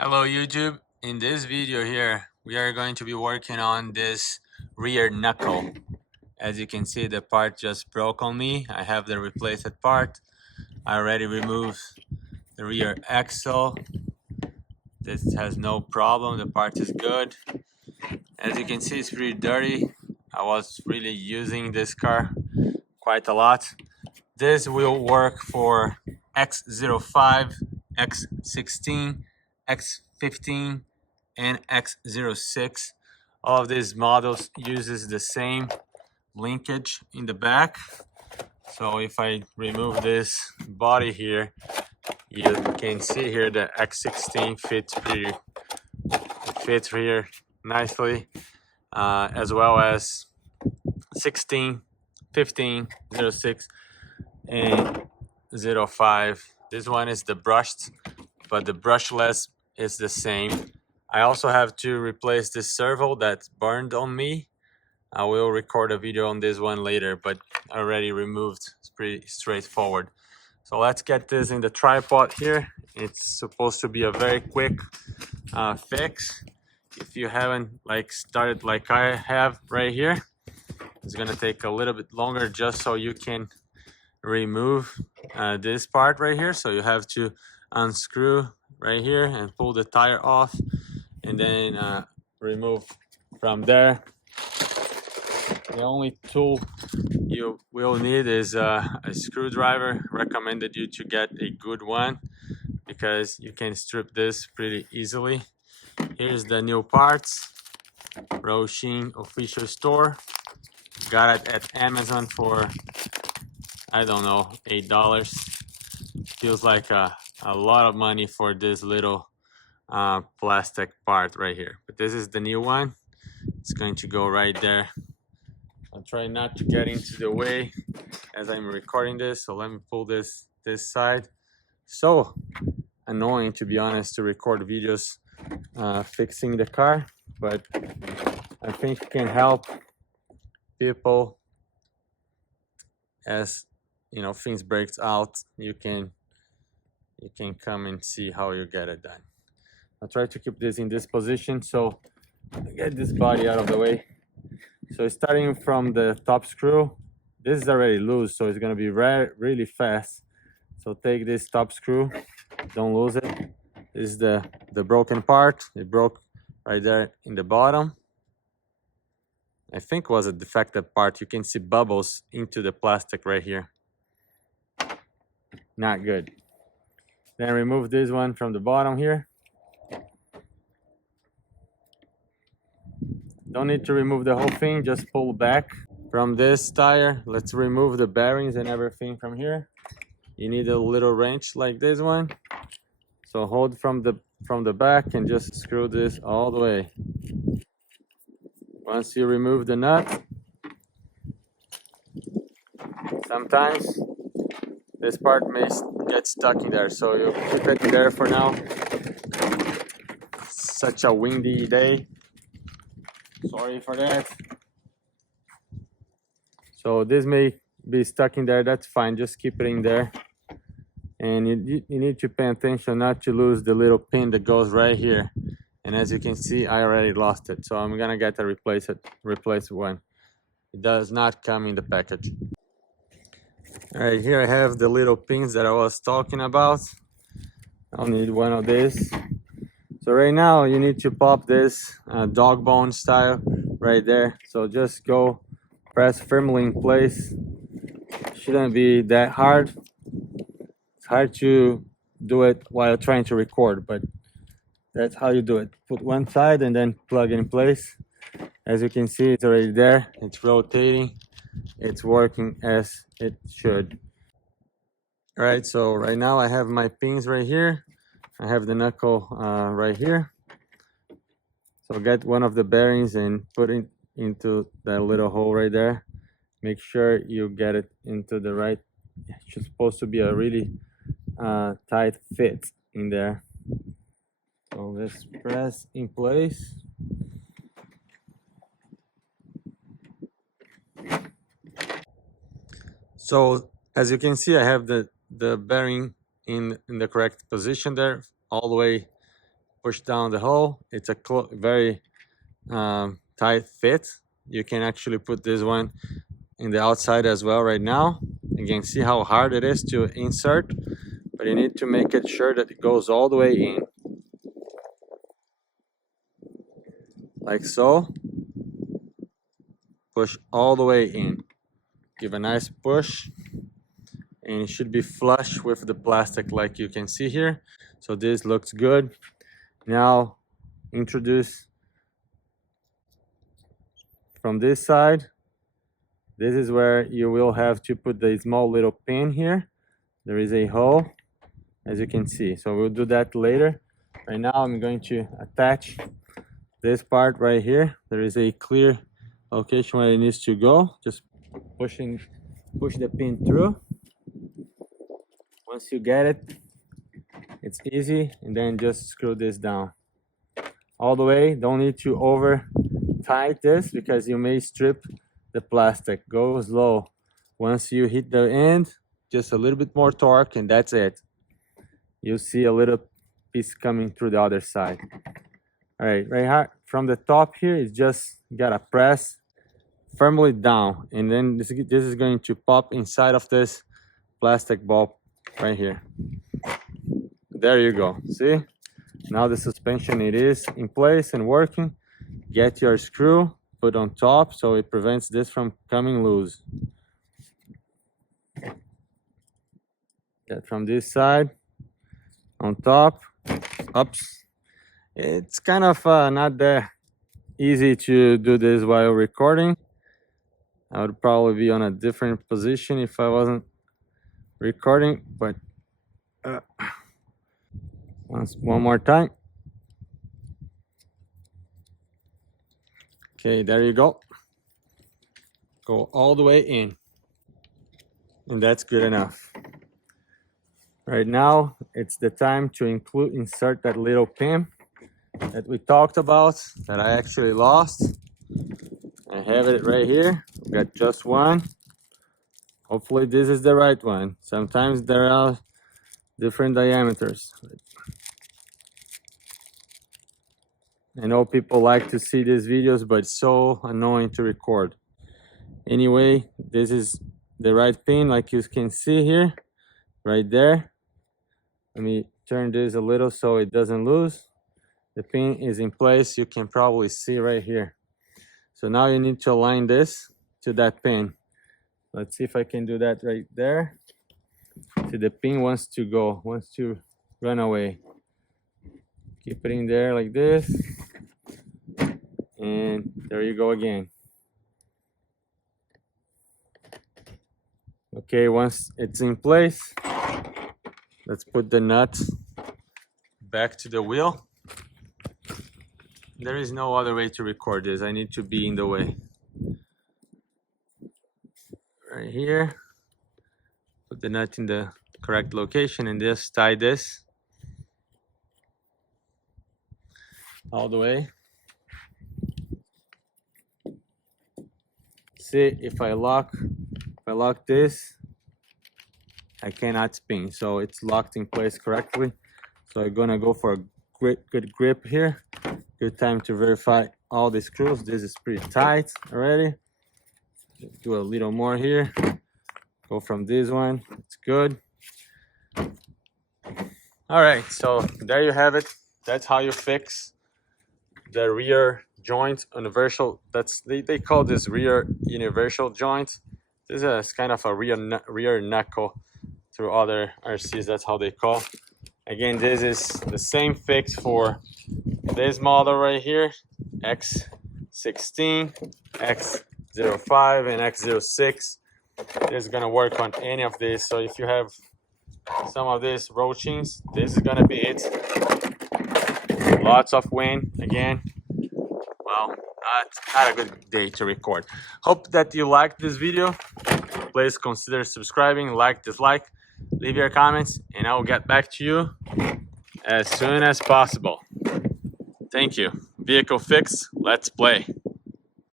Hello YouTube. In this video here we are going to be working on this rear knuckle. As you can see, the part just broke on me. I have the replaced part. I already removed the rear axle. This has no problem, the part is good. As you can see, it's pretty dirty. I was really using this car quite a lot. This will work for X05, X16, X15 and X06. All of these models uses the same linkage in the back. So if I remove this body here, you can see here the X16 fits here nicely, as well as 16, 15, 06 and 05. This one is the brushed, but the brushless is the same. I also have to replace this servo that's burned on me. I will record a video on this one later, but already removed. It's pretty straightforward. So let's get this in the tripod here. It's supposed to be a very quick fix. If you haven't started like I have right here, it's gonna take a little bit longer just so you can remove this part right here. So you have to unscrew right here and pull the tire off, and then remove from there. The only tool you will need is a screwdriver. Recommended you to get a good one because you can strip this pretty easily. Here's the new parts. Hosim official store. Got it at Amazon for, I don't know, $8. Feels like a lot of money for this little plastic part right here. But this is the new one. It's going to go right there. I'll try not to get into the way as I'm recording this. So let me pull this side. So annoying, to be honest, to record videos fixing the car, but I think it can help people. As you know, things breaks out, you can come and see how you get it done. I'll try to keep this in this position, so get this body out of the way. So starting from the top screw, this is already loose, so it's going to be really fast. So take this top screw, don't lose it. This is the broken part. It broke right there in the bottom. I think it was a defective part. You can see bubbles into the plastic right here. Not good. Then remove this one from the bottom here. Don't need to remove the whole thing, just pull back from this tire. Let's remove the bearings and everything from here. You need a little wrench like this one. So hold from the back and just screw this all the way. Once you remove the nut, sometimes this part may get stuck in there, so you keep it there for now. Such a windy day. Sorry for that. So this may be stuck in there, that's fine, just keep it in there. And you need to pay attention not to lose the little pin that goes right here. And as you can see, I already lost it, so I'm gonna get a replace one. It does not come in the package. All right, here I have the little pins that I was talking about. I'll need one of these. So right now you need to pop this dog bone style right there. So just go press firmly in place. Shouldn't be that hard. It's hard to do it while trying to record, but that's how you do it. Put one side and then plug it in place. As you can see, it's already there. It's rotating. It's working as it should. All right, so right now I have my pins right here. I have the knuckle right here. So get one of the bearings and put it into that little hole right there. Make sure you get it into the right. It's supposed to be a really tight fit in there. So let's press in place. So as you can see, I have the bearing in the correct position there, all the way push down the hole. It's a very tight fit. You can actually put this one in the outside as well right now. Again, see how hard it is to insert, but you need to make it sure that it goes all the way in. Like so. Push all the way in. Give a nice push, and it should be flush with the plastic like you can see here. So this looks good. Now introduce from this side. This is where you will have to put the small little pin here. There is a hole, as you can see. So we'll do that later. Right now I'm going to attach this part right here. There is a clear location where it needs to go. Just push the pin through. Once you get it, it's easy, and then just screw this down all the way. Don't need to over tight this because you may strip the plastic. Go slow. Once you hit the end, just a little bit more torque, and that's it. You'll see a little piece coming through the other side. All right, right here from the top here, it's just gotta press firmly down, and then this is going to pop inside of this plastic ball right here. There you go. See, now the suspension, it is in place and working. Get your screw, put on top so it prevents this from coming loose. Get from this side on top. Oops. It's kind of not that easy to do this while recording. I would probably be on a different position if I wasn't recording, but one more time. Okay, there you go. Go all the way in, and that's good enough. Right now, it's the time to insert that little pin that we talked about that I actually lost. I have it right here. I've got just one. Hopefully this is the right one. Sometimes there are different diameters. I know people like to see these videos, but it's so annoying to record. Anyway, this is the right pin, like you can see here, right there. Let me turn this a little so it doesn't lose. The pin is in place. You can probably see right here. So now you need to align this to that pin. Let's see if I can do that right there. See, the pin wants to run away. Keep it in there like this. And there you go again. Okay, once it's in place, let's put the nut back to the wheel. There is no other way to record this. I need to be in the way. Right here. Put the nut in the correct location and just tie this all the way. See, if I lock this, I cannot spin. So it's locked in place correctly. So I'm gonna go for a good grip here. Good time to verify all the screws. This is pretty tight already. Do a little more here. Go from this one. It's good. All right, so there you have it. That's how you fix the rear joint universal. They call this rear universal joint. This is kind of a rear knuckle through other RCs. That's how they call. Again, this is the same fix for this model right here, X16, X05, and X06. This is gonna work on any of these. So if you have some of these roachings, this is gonna be it. Lots of wind again. Well, not a good day to record. Hope that you liked this video. Please consider subscribing, dislike, leave your comments, and I will get back to you as soon as possible. Thank you. Vehicle Fix, let's play.